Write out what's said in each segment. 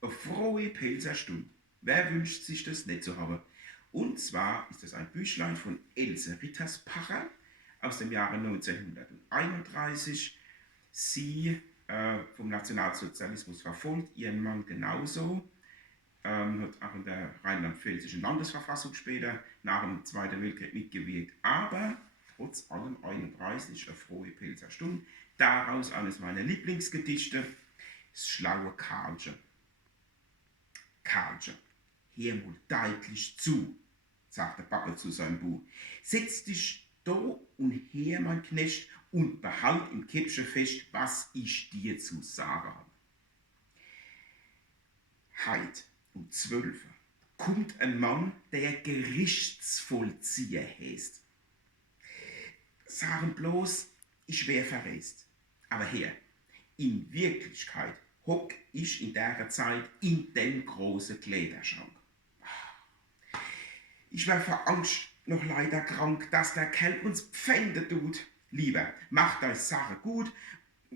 Eine frohe Pilzerstunde. Wer wünscht sich das nicht zu haben? Und zwar ist das ein Büchlein von Else Ritterspacher aus dem Jahre 1931. Sie, vom Nationalsozialismus verfolgt, ihren Mann genauso, hat auch in der rheinland-pfälzischen Landesverfassung später nach dem Zweiten Weltkrieg mitgewirkt. Aber trotz allem 31 eine frohe Pilzerstunde. Daraus eines meiner Lieblingsgedichte, das schlaue Karlchen. Karlchen, hör mal deutlich zu, sagt der Papa zu seinem Buch. Setz dich da und hör, mein Knecht, und behalt im Käppchen fest, was ich dir zu sagen habe. Heit um 12 kommt ein Mann, der Gerichtsvollzieher heißt. Sagen bloß, ich wär verreist. Aber her, in Wirklichkeit hock ich in der Zeit in dem großen Kleiderschrank. Ich war vor Angst noch leider krank, dass der Kerl uns pfänden tut. Lieber, mach deine Sache gut.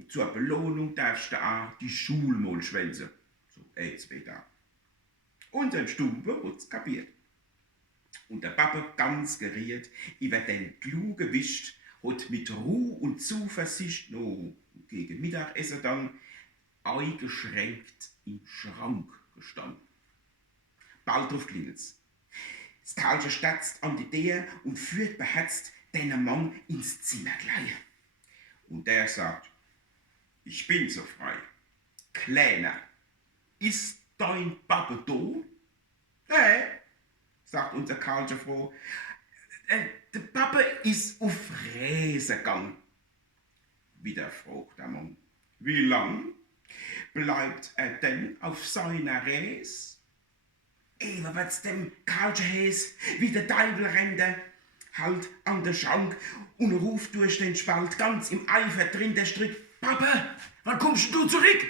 Zur Belohnung darfst du auch die Schule mal schwänzen. So, zwei da. Und ein Stumpe hat's kapiert. Und der Papa ganz geriert über den klugen Wicht hat mit Ruhe und Zuversicht noch gegen Mittagessen dann eingeschränkt im Schrank gestanden. Bald drauf klingelt's. Das Karlchen stürzt an die Tür und führt beherzt den Mann ins Zimmer gleich. Und der sagt, ich bin so frei. Kleiner, ist dein Papa da? Nee, sagt unser Karlchen froh. Der Papa ist auf Reise gegangen. Wieder fragt der Mann, wie lang bleibt er denn auf seiner Reise? Ehe wird's dem Karlchen heiß, wie der Teufel rennt er halt an den Schrank und ruft durch den Spalt ganz im Eifer drin der Strick, Papa, wann kommst du zurück?